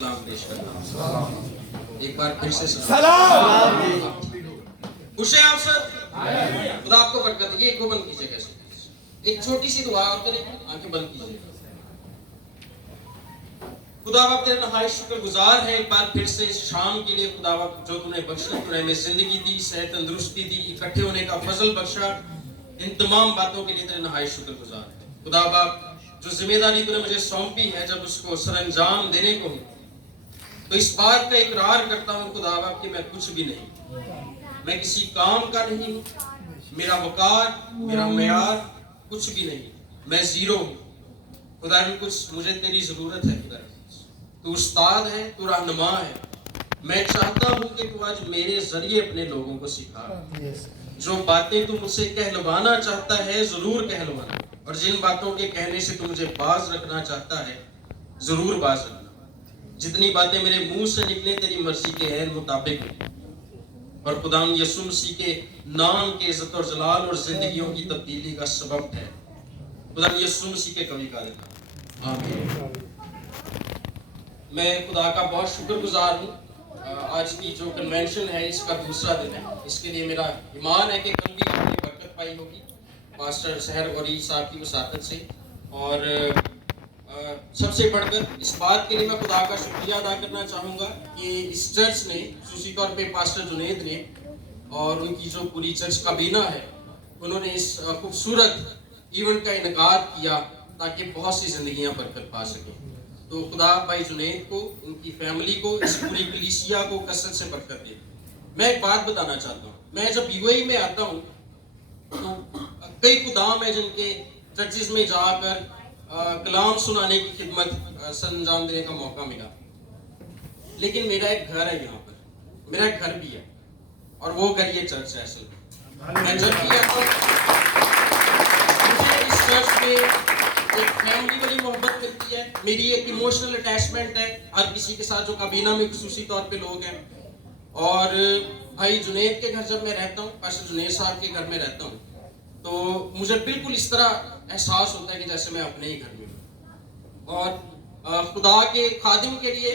سلام پیش کرنا ایک بار پھر سے سلام خوش ہیں آپ سب؟ خدا آپ کو برکت دے. ایک کو بند کیجئے کیسے ایک چھوٹی سی دعا اور کریں, آنکھیں بند کیجئے. خدا باپ تیرے نہایت شکر گزار ہے ایک بار پھر سے اس شام کے لیے. خدا باپ جو تو نے بخشی, تو نے ہمیں زندگی دی, صحت تندرستی دی, اکٹھے ہونے کا فضل بخشا. ان تمام باتوں کے لیے تیرے نہایت شکر گزار ہے. خدا باپ جو ذمہ داری تو نے مجھے سونپی ہے, جب اس کو سر انجام دینے کو ہوں تو اس بات کا اقرار کرتا ہوں خدا باپ کہ میں کچھ بھی نہیں, میں کسی کام کا نہیں ہوں, میرا وقار میرا معیار کچھ بھی نہیں, میں زیرو ہوں. خدا کچھ مجھے تیری ضرورت ہے. خدا تو استاد ہے, تو رہنما ہے. میں چاہتا ہوں کہ تو آج میرے ذریعے اپنے لوگوں کو سکھا. جو باتیں تو مجھ سے کہلوانا چاہتا ہے ضرور کہلوانا, اور جن باتوں کے کہنے سے تو مجھے باز رکھنا چاہتا ہے ضرور باز رکھنا. جتنی باتیں میرے منہ سے نکلے تیری مرضی کے عین مطابق, اور خدا یسوع مسیح کے نام کے عزت اور جلال اور زندگیوں کی تبدیلی کا سبب ہے. خدا یسوع مسیح کے کبھی کا دیتا. آمین. میں خدا کا بہت شکر گزار ہوں. آج کی جو کنونشن ہے اس کا دوسرا دن ہے. اس کے لیے میرا ایمان ہے کہ کل بھی آپ نے برکت پائی ہوگی پاسٹر سحر غوری صاحب کی وساطت سے. اور سب سے بڑھ کر اس بات کے لیے میں خدا کا شکریہ ادا کرنا چاہوں گا کہ اس چرچ نے خصوصی طور پہ پاسٹر جنید نے اور ان کی جو پوری چرچ کابینہ ہے, انہوں نے اس خوبصورت ایونٹ کا انعقاد کیا تاکہ بہت سی زندگیاں برکت پا سکیں. تو خدا بھائی جنید کو, ان کی فیملی کو, اس پوری کلیسیا کو کثرت سے برکت دے. میں ایک بات بتانا چاہتا ہوں, میں جب یو اے میں آتا ہوں تو کئی خدام ہیں جن کے چرچز میں جا کر کلام سنانے کی خدمت سر انجام دینے کا موقع ملا. لیکن میرا ایک گھر ہے یہاں پر, میرا ایک گھر بھی ہے, اور وہ گھر یہ چرچ ہے. اصل میں جب بھی آتا ہوں مجھے اس چرچ میں ایک فیملی بڑی محبت ملتی ہے. میری ایک ایموشنل اٹیچمنٹ ہے ہر کسی کے ساتھ جو کابینہ میں خصوصی طور پہ لوگ ہیں. اور بھائی جنید کے گھر جب میں رہتا ہوں, پاسٹر جنید صاحب کے گھر میں رہتا ہوں, تو مجھے بالکل اس طرح احساس ہوتا ہے کہ جیسے میں اپنے ہی گھر میں ہوں. اور خدا کے خادم کے لیے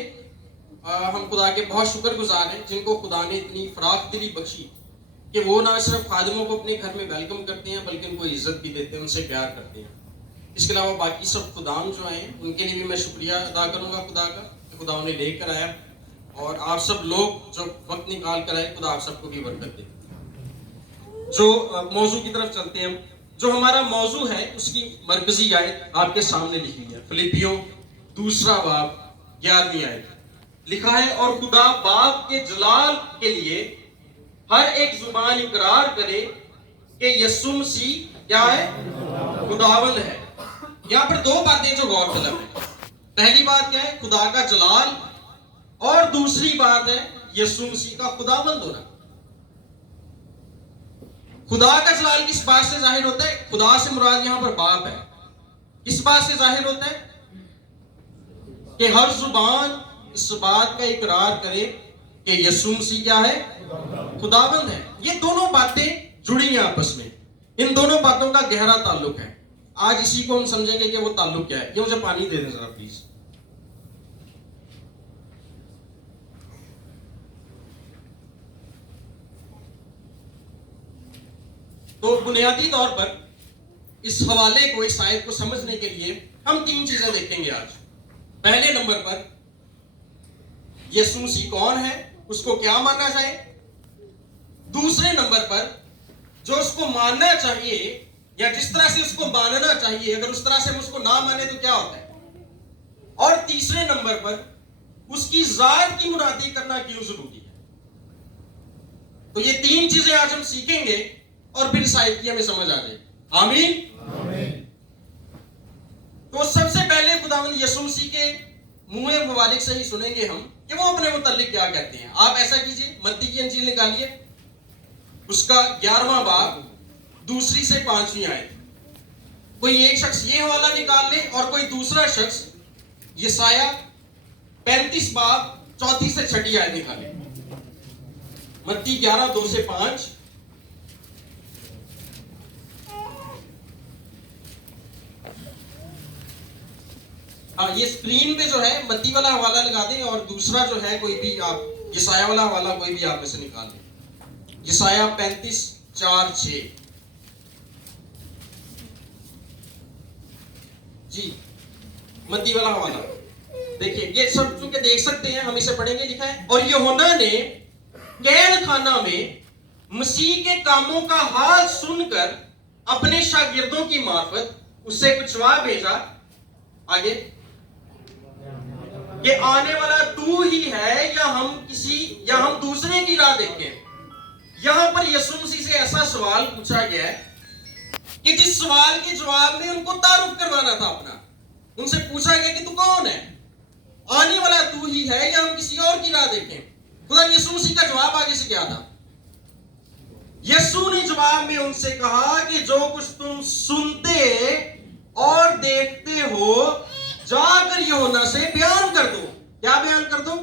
ہم خدا کے بہت شکر گزار ہیں جن کو خدا نے اتنی فراخ دلی بخشی کہ وہ نہ صرف خادموں کو اپنے گھر میں ویلکم کرتے ہیں بلکہ ان کو عزت بھی دیتے ہیں, ان سے پیار کرتے ہیں. اس کے علاوہ باقی سب خدام جو ہیں ان کے لیے بھی میں شکریہ ادا کروں گا خدا کا کہ خدا انہیں لے کر آیا, اور آپ سب لوگ جو وقت نکال کر آئے, خدا آپ سب کو بھی برکت دے. جو موضوع کی طرف چلتے ہیں, جو ہمارا موضوع ہے اس کی مرکزی آیت آپ کے سامنے لکھی ہے. فلیپیوں 2 باب 11 آیت لکھا ہے, اور خدا باپ کے جلال کے لیے ہر ایک زبان اقرار کرے کہ یسوع مسیح کیا ہے, خداوند ہے. یہاں پر 2 باتیں جو غور طلب ہے. پہلی بات کیا ہے, خدا کا جلال, اور دوسری بات ہے یسوع مسیح کا خداوند ہونا. خدا کا جلال کس بات سے ظاہر ہوتا ہے؟ خدا سے مراد یہاں پر باپ ہے. کس بات سے ظاہر ہوتا ہے؟ کہ ہر زبان اس بات کا اقرار کرے کہ یسوع مسیح کیا ہے, خداوند ہے. یہ دونوں باتیں جڑی ہیں آپس میں, ان دونوں باتوں کا گہرا تعلق ہے. آج اسی کو ہم سمجھیں گے کہ وہ تعلق کیا ہے. یہ مجھے پانی دے دیں ذرا پلیز. تو بنیادی طور پر اس حوالے کو, اس آیت کو سمجھنے کے لیے ہم 3 چیزیں دیکھیں گے آج. پہلے نمبر پر یسوع مسیح کون ہے, اس کو کیا ماننا چاہیے. دوسرے نمبر پر جو اس کو ماننا چاہیے یا جس طرح سے اس کو ماننا چاہیے, اگر اس طرح سے ہم اس کو نہ مانے تو کیا ہوتا ہے. اور تیسرے نمبر پر اس کی ذات کی منادی کرنا کیوں ضروری ہے. تو یہ 3 چیزیں آج ہم سیکھیں گے اور پھر اس آیت کی ہمیں سمجھ آ جائے. آمین. تو سب سے پہلے خداوند یسوع مسیح کے منہ مبارک سے ہی سنیں گے ہم کہ وہ اپنے متعلق کیا کہتے ہیں. آپ ایسا کیجئے, متی کی انجیل نکالیے, اس کا 11واں باب 2 سے 5 آیت. کوئی ایک شخص یہ حوالہ نکال لے اور کوئی دوسرا شخص یسایہ 35 باب 4 سے 6 آیت نکالے. متی 11 2 سے 5. ہاں یہ اسکرین پہ جو ہے متی والا حوالہ لگا دیں اور دوسرا جو ہے کوئی بھی آپ یسایہ والا حوالہ کوئی بھی آپ میں سے نکال دیں. یسایہ 35:4-6 جی متی والا حوالہ دیکھیے. یہ سب چونکہ دیکھ سکتے ہیں ہم اسے پڑھیں گے. لکھا ہے اور یوحنا نے قید خانہ میں مسیح کے کاموں کا حال سن کر اپنے شاگردوں کی معرفت اس سے پوچھوا بھیجا آگے کہ آنے والا تو ہی ہے یا ہم دوسرے کی راہ دیکھیں. یہاں پر یسوع مسیح سے ایسا سوال پوچھا گیا ہے کہ جس سوال کے جواب میں ان کو تعارف کروانا تھا اپنا. ان سے پوچھا گیا کہ تو کون ہے؟ آنے والا تو ہی ہے یا ہم کسی اور کی راہ دیکھیں؟ خدا یسوع مسیح کا جواب آگے سے کیا تھا؟ یسوع نے جواب میں ان سے کہا کہ جو کچھ تم سنتے اور دیکھتے ہو جا کر یوحنا سے بیان کر دو. کیا بیان کر دو؟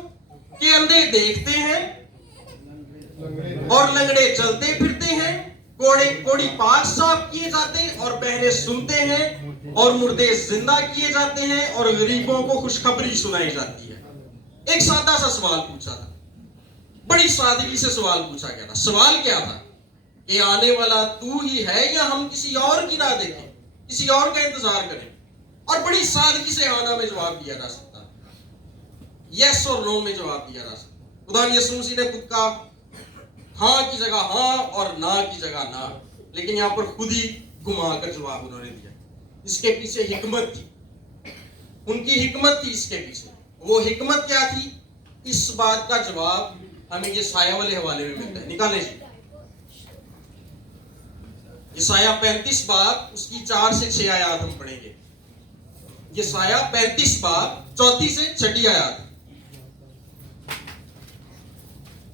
کہ اندھے دیکھتے ہیں اور لنگڑے چلتے پھرتے ہیں, کوڑی پاک صاف کیے جاتے اور بہرے سنتے ہیں اور مردے زندہ کیے جاتے ہیں اور غریبوں کو خوشخبری سنائی جاتی ہے. ایک سادہ سا سوال پوچھا تھا, بڑی سادگی سے سوال پوچھا گیا تھا. سوال کیا تھا؟ کہ آنے والا تو ہی ہے یا ہم کسی اور کی راہ دیکھیں, کسی اور کا انتظار کریں؟ اور بڑی سادگی سے آنا میں جواب دیا جا سکتا, یس اور نو میں جواب دیا جا سکتا. خدا یسوع مسیح نے خود کا ہاں کی جگہ ہاں اور نہ کی جگہ نہ, لیکن یہاں پر خود ہی گھما کر جواب انہوں نے دیا. اس کے پیچھے حکمت تھی, ان کی حکمت تھی اس کے پیچھے. وہ حکمت کیا تھی؟ اس بات کا جواب ہمیں یہ یسایہ والے حوالے میں ملتا ہے. نکالیں جی یسایہ 35 باب اس کی 4 سے 6 آیات ہم پڑھیں گے. یسایہ 35 باب 4 سے 6 آیات.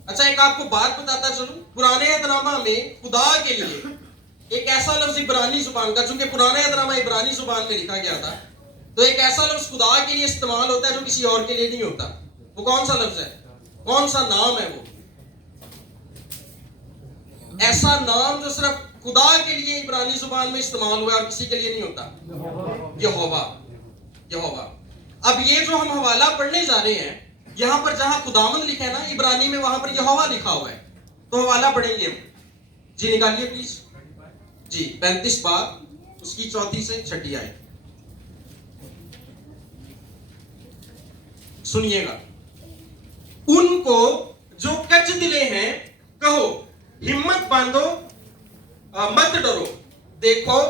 اچھا ایک آپ کو بات بتاتا چلوں, پرانے عہد نامہ میں خدا کے لیے ایک ایسا لفظ عبرانی زبان کا, چونکہ پرانا عہد نامہ عبرانی زبان میں لکھا گیا تھا, تو ایک ایسا لفظ خدا کے لیے استعمال ہوتا ہے جو کسی اور کے لیے نہیں ہوتا. وہ کون سا لفظ ہے؟ کون سا نام ہے؟ وہ ایسا نام جو صرف خدا کے لیے عبرانی زبان میں استعمال ہوا ہے اور کسی کے لیے نہیں ہوتا. یہوہ. یہوہ. اب یہ جو ہم حوالہ پڑھنے جا رہے ہیں, یہاں پر جہاں خداوند لکھا ہے نا عبرانی میں, وہاں پر یہوہ لکھا ہوا ہے. تو حوالہ پڑھیں گے ہم. جی نکالیے پلیز. جی 35 باب اس کی 4 سے 6 آئے. سنیے گا. ان کو جو کچ دلے ہیں کہو ہمت باندھو مت ڈرو, دیکھو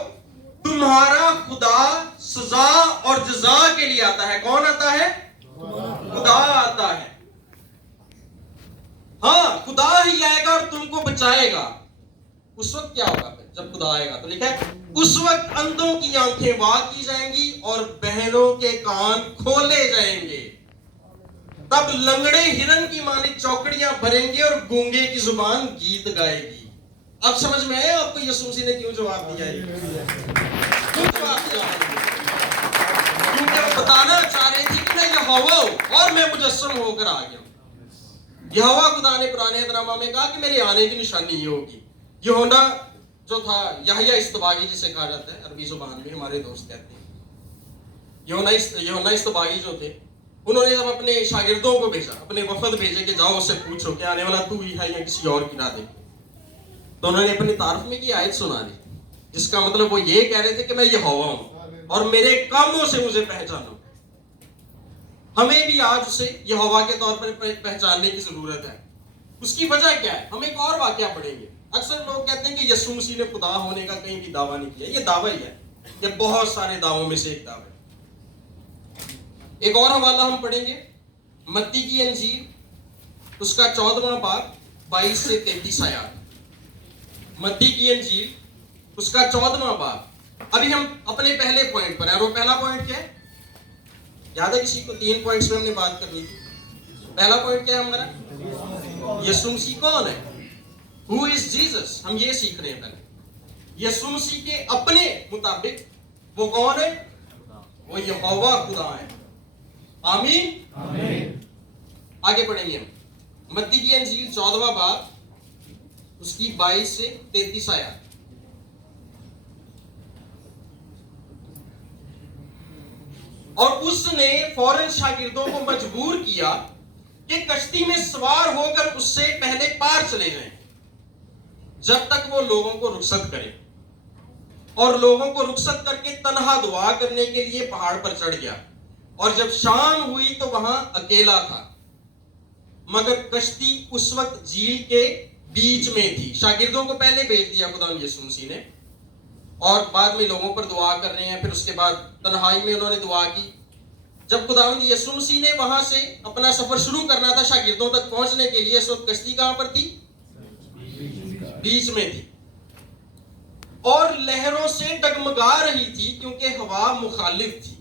تمہارا خدا سزا اور جزا کے لیے آتا ہے. کون آتا ہے؟ خدا آتا ہے. ہاں خدا ہی آئے گا اور تم کو بچائے گا. اس وقت کیا ہوگا پھر جب خدا آئے گا؟ تو لکھا ہے اس وقت اندھوں کی آنکھیں وا کی جائیں گی اور بہروں کے کان کھولے جائیں گے. تب لنگڑے ہرن کی مانند چوکڑیاں بھریں گے اور گونگے کی زبان گیت گائے گی. اب سمجھ میں آیا آپ کو یسوع مسیح نے کیوں جواب دیا ہے؟ کیوں جواب دیا؟ کیونکہ وہ بتانا چاہ رہے تھے کہ میں یہوہ ہوں اور میں مجسم ہو کر آ گیا ہوں. یہوہ خدا نے پرانے عہد نامہ میں کہا کہ میرے آنے کی نشانی یہ ہوگی. یوحنا جو تھا, یحییٰ اصطباغی جسے کہا جاتا ہے عربی زبان میں, ہمارے دوست کہتے ہیں. یوحنا اصطباغی جو تھے, انہوں نے جب اپنے شاگردوں کو بھیجا, اپنے وفد بھیجے کہ جاؤ اس سے پوچھو کہ آنے والا تو ہی ہے یا کسی اور کی راہ دیکھیں, تو انہوں نے اپنے تعارف میں کی آیت سنا دی, جس کا مطلب وہ یہ کہہ رہے تھے کہ میں یہوہ ہوں اور میرے کاموں سے مجھے پہچانو. ہمیں بھی آج اسے یہوہ کے طور پر پہچاننے کی ضرورت ہے. اس کی وجہ کیا ہے؟ ہم ایک اور واقعہ پڑھیں گے. اکثر لوگ کہتے ہیں کہ یسوع مسیح نے خدا ہونے کا کہیں بھی دعویٰ نہیں کیا. یہ دعویٰ ہی ہے, یہ بہت سارے دعووں میں سے ایک دعویٰ ہے. ایک اور حوالہ ہم پڑھیں گے, متی کی انجیل اس کا 14واں باب 22 سے 33 آیات. متی کی انجیل اس کا 14واں باب. ابھی ہم اپنے پہلے پوائنٹ پر ہیں, اور وہ پہلا پوائنٹ کیا ہے؟ یاد ہے کسی کو؟ 3 پوائنٹس میں ہم نے بات کرنی تھی. پہلا پوائنٹ کیا ہے ہمارا؟ یسوع مسیح کون ہے؟ Who is Jesus؟ ہم یہ سیکھ رہے ہیں پہلے. یسوع مسیح کے اپنے مطابق وہ کون ہے؟ وہ یہوہ خدا ہے. آمین. آگے پڑھیں گے ہم. متی کی انجیل 14واں باب اس کی 22 سے 33 آیات. اور اس نے فوراً شاگردوں کو مجبور کیا کہ کشتی میں سوار ہو کر اس سے پہلے پار چلے جائیں جب تک وہ لوگوں کو رخصت کرے، اور لوگوں کو رخصت کر کے تنہا دعا کرنے کے لیے پہاڑ پر چڑھ گیا، اور جب شام ہوئی تو وہاں اکیلا تھا، مگر کشتی اس وقت جھیل کے بیچ میں تھی۔ شاگردوں کو پہلے بھیج دیا خدا یسوع مسیح نے، اور بعد میں لوگوں پر دعا کر رہے ہیں، پھر اس کے بعد تنہائی میں انہوں نے دعا کی۔ جب خداوند یسوع مسیح نے وہاں سے اپنا سفر شروع کرنا تھا شاگردوں تک پہنچنے کے لیے، اس وقت کشتی کہاں پر تھی؟ بیچ میں تھی، اور لہروں سے ڈگمگا رہی تھی کیونکہ ہوا مخالف تھی،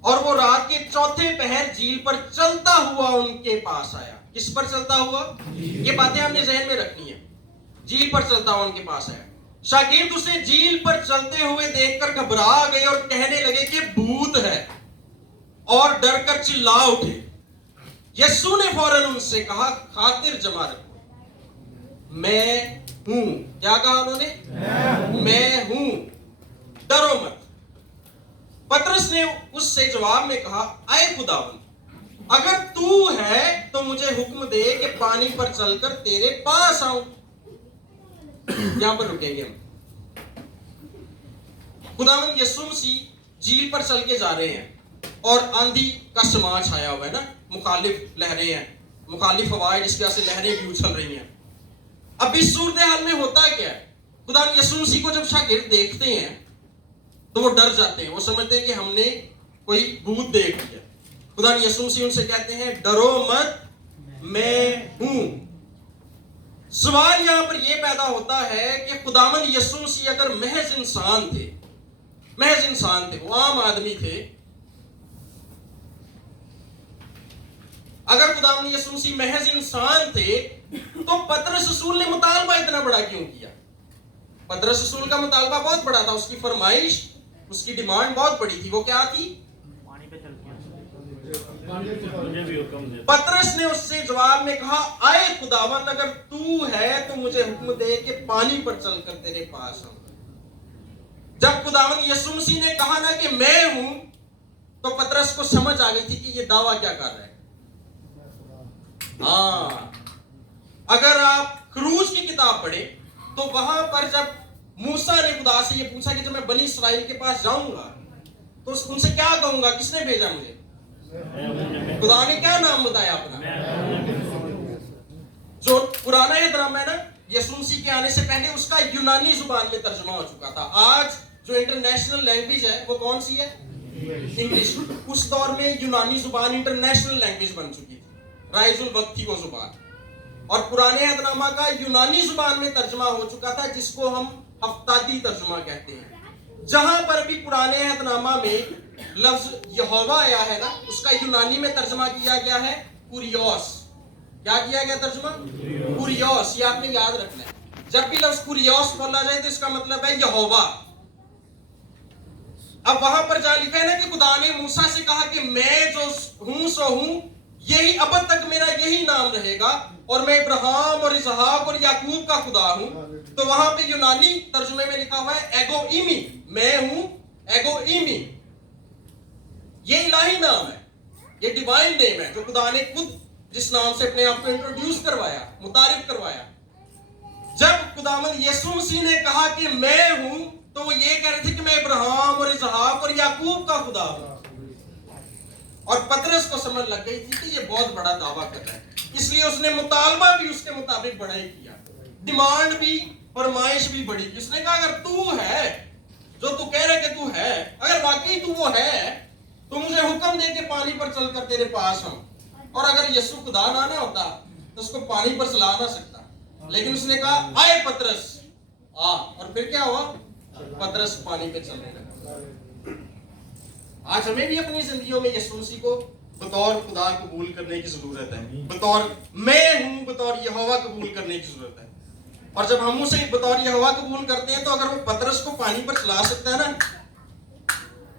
اور وہ رات کے چوتھے پہر جھیل پر چلتا ہوا ان کے پاس آیا۔ کس پر چلتا ہوا؟ یہ باتیں ہم نے ذہن میں رکھنی ہیں۔ جھیل پر چلتا ہوا ان کے پاس آیا۔ شاگرد اسے جھیل پر چلتے ہوئے دیکھ کر گھبرا گئے اور کہنے لگے کہ بھوت ہے، اور ڈر کر چلا اٹھے۔ یسوع نے فوراً ان سے کہا، خاطر جمع رکھو، میں ہوں۔ کیا کہا انہوں نے؟ میں ہوں، ڈرو مت۔ پترس نے اس سے جواب میں کہا، اے خداوند، اگر تو ہے تو مجھے حکم دے کہ پانی پر چل کر تیرے پاس آؤں۔ یہاں پر رکیں گے ہم۔ خداوند یسوع مسیح جھیل پر چل کے جا رہے ہیں، اور آندھی کا سماں چھایا ہوا ہے نا، مخالف لہریں ہیں، مخالف ہوائیں جس کی وجہ سے لہریں بھی اچھل رہی ہیں۔ اب اس صورتحال میں ہوتا کیا ہے؟ خداوند یسوع مسیح کو جب شاگرد دیکھتے ہیں تو وہ ڈر جاتے ہیں، وہ سمجھتے ہیں کہ ہم نے کوئی بھوت دیکھ لیا۔ خداوند یسوع مسیح ان سے کہتے ہیں، ڈرو مت، میں ہوں۔ سوال یہاں پر یہ پیدا ہوتا ہے کہ خداوند یسوع مسیح اگر محض انسان تھے، وہ عام آدمی تھے، اگر خداوند یسوع مسیح محض انسان تھے تو پطرس رسول نے مطالبہ اتنا بڑا کیوں کیا؟ پطرس رسول کا مطالبہ بہت بڑا تھا، اس کی فرمائش، اس کی ڈیمانڈ بہت بڑی تھی۔ وہ کیا تھی؟ پطرس نے اس سے جواب میں کہا، اے خداوند، اگر تو ہے تو مجھے حکم دے کہ پانی پر چل کر تیرے پاس آؤں۔ جب خداوند یسوع مسیح نے کہا نا کہ میں ہوں، تو پطرس کو سمجھ آ گئی تھی کہ یہ دعویٰ کیا کر رہا ہے۔ ہاں، اگر آپ خروج کی کتاب پڑھیں تو وہاں پر جب موسیٰ نے خدا سے یہ پوچھا کہ جب میں بنی اسرائیل کے پاس جاؤں گا تو ان سے کیا کہوں گا، کس نے بھیجا مجھے؟ خدا نے کیا نام بتایا اپنا؟ جو پرانا احترام ہے نا، یسوع مسیح کے آنے سے پہلے اس کا یونانی زبان میں ترجمہ ہو چکا تھا۔ آج جو انٹرنیشنل لینگویج ہے وہ کون سی ہے؟ انگلش۔ اس دور میں یونانی زبان انٹرنیشنل لینگویج بن چکی تھی، رائج الوقت تھی وہ زبان، اور پرانے عہد نامہ کا یونانی زبان میں ترجمہ ہو چکا تھا، جس کو ہم ہفتادی ترجمہ کہتے ہیں۔ جہاں پر بھی پرانے عہد نامہ میں لفظ یہوہ آیا ہے نا، اس کا یونانی میں ترجمہ کیا گیا ہے کوریوس۔ کیا کیا گیا ترجمہ؟ کوریوس۔ یہ آپ نے یاد رکھنا ہے، جب بھی لفظ کوریوس بولا جائے تو اس کا مطلب ہے یہوہ۔ اب وہاں پر جہاں لکھا ہے نا کہ خدا نے موسیٰ سے کہا کہ میں جو ہوں سو ہوں، یہی اب تک میرا یہی نام رہے گا، اور میں ابراہیم اور اسحاق اور یعقوب کا خدا ہوں، تو وہاں پہ یونانی ترجمے میں لکھا ہوا ہے ایگو ایمی، میں ہوں ایگو ایمی۔ یہ الہی نام ہے، یہ ڈیوائن نیم ہے جو خدا نے خود جس نام سے اپنے آپ کو انٹروڈیوس کروایا، متعارف کروایا۔ جب خداوند یسوع مسیح نے کہا کہ میں ہوں، تو وہ یہ کہہ رہے تھے کہ میں ابراہیم اور اسحاق اور یعقوب کا خدا ہوں۔ اور پطرس کو سمجھ لگ گئی تھی کہ یہ بہت بڑا دعویٰ کر رہا ہے، اس لیے اس نے مطالبہ بھی اس کے مطابق بڑا ہی کیا، ڈیمانڈ بھی، فرمائش بھی بڑی کی۔ اس نے کہا اگر تو ہے جو تو کہہ رہے کہ تو ہے، اگر واقعی تو وہ ہے تو مجھے حکم دے کہ پانی پر چل کر تیرے پاس آؤں۔ اور اگر یسوع خدا نہ ہوتا تو اس کو پانی پر چلا نہ سکتا، لیکن اس نے کہا آئے پطرس آ، اور پھر کیا ہوا؟ پطرس پانی پہ چلنے لگا۔ آج ہمیں بھی اپنی زندگیوں میں یسوع مسیح کو بطور خدا قبول کرنے کی ضرورت ہے، بطور میں ہوں، بطور یہوہ قبول کرنے کی ضرورت ہے۔ اور جب ہم اسے بطور یہوہ قبول کرتے ہیں تو اگر وہ پطرس کو پانی پر چلا سکتا ہے نا،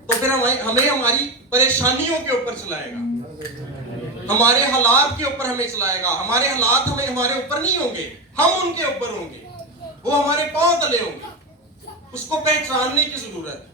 تو پھر ہمیں ہماری پریشانیوں کے اوپر چلائے گا، ہمارے حالات کے اوپر ہمیں چلائے گا۔ ہمارے حالات ہمارے اوپر نہیں ہوں گے، ہم ان کے اوپر ہوں گے، وہ ہمارے پاؤں تلے ہوں گے۔ اس کو پہچاننے کی ضرورت ہے۔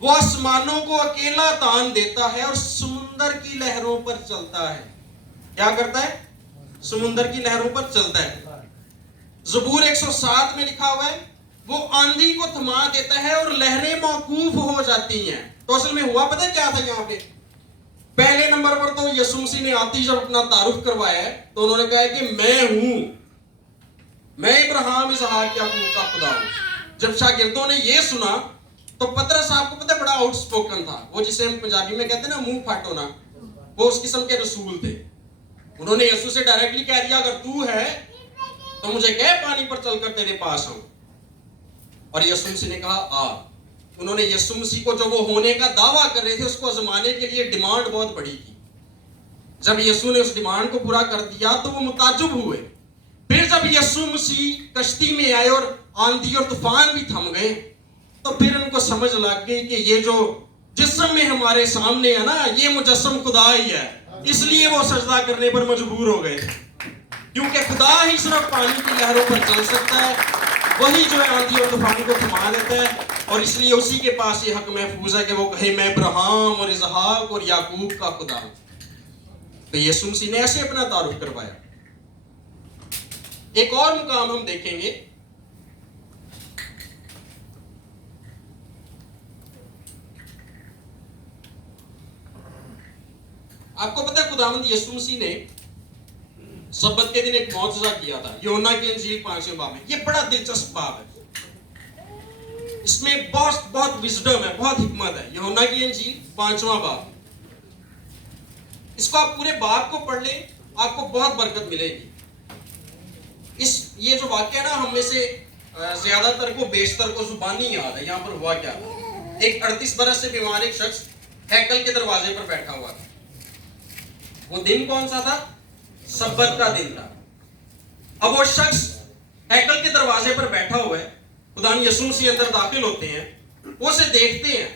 وہ آسمانوں کو اکیلا تان دیتا ہے اور سمندر کی لہروں پر چلتا ہے. کیا کرتا ہے؟ سمندر کی لہروں پر چلتا ہے. زبور 107 میں لکھا ہوا ہے وہ آندھی کو تھما دیتا ہے اور لہریں موقوف ہو جاتی ہیں. تو اصل میں ہوا پتہ کیا تھا یہاں پہ؟ پہلے نمبر پر تو یسوع مسیح نے آتی جب اپنا تعارف کروایا ہے تو انہوں نے کہا ہے کہ میں ہوں، میں ابراہیم اسحاق یعقوب کا خدا ہوں. جب شاگردوں نے یہ سنا تو پترس صاحب کو پتہ بڑا آؤٹ سپوکن تھا، وہ جسے ہم پنجابی میں کہتے ہیں نا منہ پھاٹو نا، وہ اس قسم کے رسول تھے. انہوں نے یسوع سے ڈائریکٹلی کہہ دیا اگر تو ہے تو مجھے کہہ پانی پر چل کر تیرے پاس آؤں. اور یسوع مسیح نے کہا آ. انہوں نے یسوع مسیح کو جو وہ ہونے کا دعویٰ کر رہے تھے اس کو آزمانے کے لیے ڈیمانڈ بہت بڑی کی. جب یسوع نے اس ڈیمانڈ کو پورا کر دیا تو وہ متعجب ہوئے. پھر جب یسوع مسیح کشتی میں آئے اور آندھی اور طوفان بھی تھم گئے تو پھر ان کو سمجھ لگ گئی کہ یہ جو جسم میں ہمارے سامنے ہے نا یہ مجسم خدا ہی ہے. اس لیے وہ سجدہ کرنے پر مجبور ہو گئے کیونکہ خدا ہی صرف پانی کی لہروں پر چل سکتا ہے، وہی جو ہے آندھی اور طوفان کو تھما دیتا ہے. اور اس لیے اسی کے پاس یہ حق محفوظ ہے کہ وہ کہے میں ابراہیم اور اسحاق اور یعقوب کا خدا ہوں. تو یسوع مسیح نے ایسے اپنا تعارف کروایا. ایک اور مقام ہم دیکھیں گے، آپ کو پتہ ہے خداوند یسوع مسیح نے سبت کے دن ایک معجزہ کیا تھا. یوحنا کی انجیل 5ویں باب میں. یہ بڑا دلچسپ باب ہے، اس میں بہت وزڈم ہے، بہت حکمت ہے. یوحنا کی انجیل 5واں باب، اس کو آپ پورے باب کو پڑھ لیں آپ کو بہت برکت ملے گی. یہ جو واقعہ نا ہم میں سے زیادہ تر کو بیشتر کو زبانی یاد ہے. یہاں پر ہوا کیا تھا؟ ایک 38 برس سے بیمار ایک شخص ہیکل کے دروازے پر بیٹھا ہوا تھا. وہ دن کون سا تھا؟ سبت کا دن تھا. اب وہ شخص ہیکل کے دروازے پر بیٹھا ہوا ہے. خدا یسوع مسیح اندر داخل ہوتے ہیں، وہ اسے دیکھتے ہیں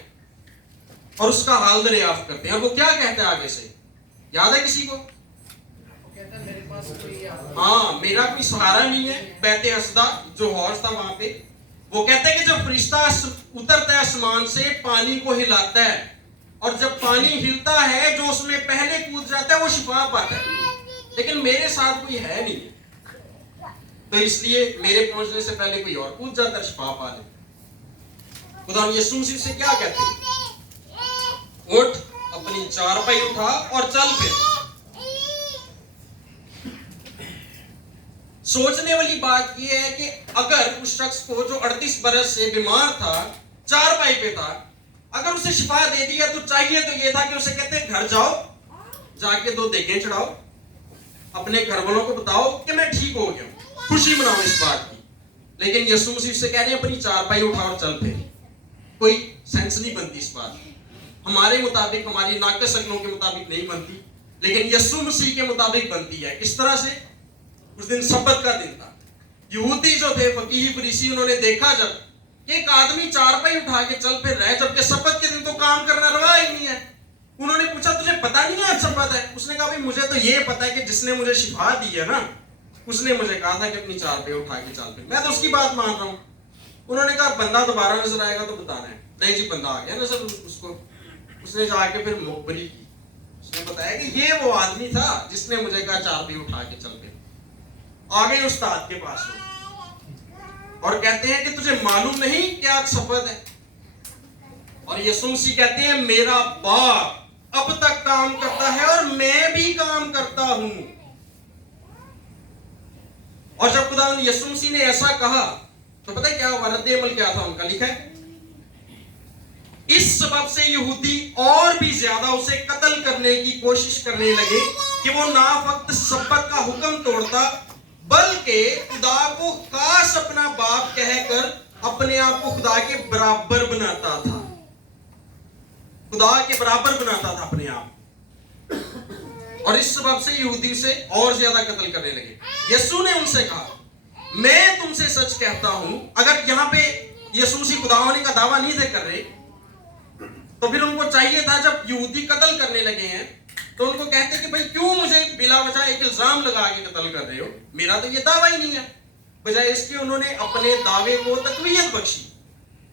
اور اس کا حال دریافت کرتے ہیں. اور وہ کیا کہتا ہے آگے سے؟ یاد ہے کسی کو؟ ہاں، میرا کوئی سہارا نہیں ہے. بیت حسدہ جو حوض تھا وہاں پہ وہ کہتا ہے کہ جب فرشتہ اترتا ہے آسمان سے پانی کو ہلاتا ہے اور جب پانی ہلتا ہے جو اس میں پہلے کود جاتا ہے وہ شفا پاتا ہے. لیکن میرے ساتھ کوئی ہے نہیں تو اس لیے میرے پہنچنے سے پہلے کوئی اور کود جاتا ہے شفا پا لے. خدا یسوع مسیح سے کیا کہتے ہیں؟ اٹھ، اپنی چارپائی اٹھا اور چل پھر. سوچنے والی بات یہ ہے کہ اگر اس شخص کو جو 38 برس سے بیمار تھا، چارپائی پہ تھا، اگر اسے شفا دے دیا تو چاہیے تو یہ تھا کہ اسے کہتے ہیں گھر جاؤ، جا کے 2 دیگیں چڑھاؤ، اپنے گھر والوں کو بتاؤ کہ میں ٹھیک ہو گیا ہوں، خوشی مناؤ اس بات کی. لیکن یسوع مسیح سے کہہ رہے ہیں اپنی چارپائی اٹھا اور چل پھر. کوئی سینس نہیں بنتی اس بات کی. ہمارے مطابق، ہماری ناقص عقلوں کے مطابق نہیں بنتی، لیکن یسوع مسیح کے مطابق بنتی ہے. کس طرح سے؟ اس دن سبت کا دن تھا. یہودی جو تھے فقیہ فریسی انہوں نے دیکھا جب کہ ایک آدمی چارپائی اٹھا کے چل پھر رہا ہے جبکہ سبت کے دن تو کام کرنا روا ہی نہیں ہے. انہوں نے پوچھا تجھے پتا نہیں ہے سبت ہے؟ اس نے کہا بھائی مجھے تو یہ پتا ہے کہ جس نے مجھے شفا دی ہے نا اس نے مجھے کہا تھا کہ اپنی چارپائی اٹھا کے چل پھر. میں تو اس کی بات مان رہا ہوں. انہوں نے کہا بندہ دوبارہ نظر آئے گا تو بتانا ہے. نہیں جی بندہ آ گیا نظر اس کو. اس نے جا کے پھر مخبری کی. اس نے بتایا کہ یہ وہ آدمی تھا جس نے مجھے کہا چارپائی اٹھا کے چل پھر. آگے استاد کے پاس ہو اور کہتے ہیں کہ تجھے معلوم نہیں کیا سبت ہے؟ اور یسوع مسیح کہتے ہیں میرا باپ اب تک کام کرتا ہے اور میں بھی کام کرتا ہوں. اور جب خدا یسوع مسیح نے ایسا کہا تو پتہ ہے کیا رد عمل کیا تھا ان کا؟ لکھا ہے اس سبب سے یہودی اور بھی زیادہ اسے قتل کرنے کی کوشش کرنے لگے کہ وہ ناوقت سبت کا حکم توڑتا بلکہ خدا کو خاص اپنا باپ کہہ کر اپنے آپ کو خدا کے برابر بناتا تھا. خدا کے برابر بناتا تھا اپنے آپ. اور اس سبب سے یہودی اسے اور زیادہ قتل کرنے لگے. یسوع نے ان سے کہا میں تم سے سچ کہتا ہوں. اگر یہاں پہ یسوع سے خدا ہونے کا دعویٰ نہیں تھے کر رہے تو پھر ان کو چاہیے تھا جب یہودی قتل کرنے لگے ہیں تو ان کو کہتے کہ بھائی کیوں مجھے بلا وجہ ایک الزام لگا کے قتل کر رہے ہو؟ میرا تو یہ دعویٰ ہی نہیں ہے. بجائے اس کے انہوں نے اپنے دعوے کو تقویت بخشی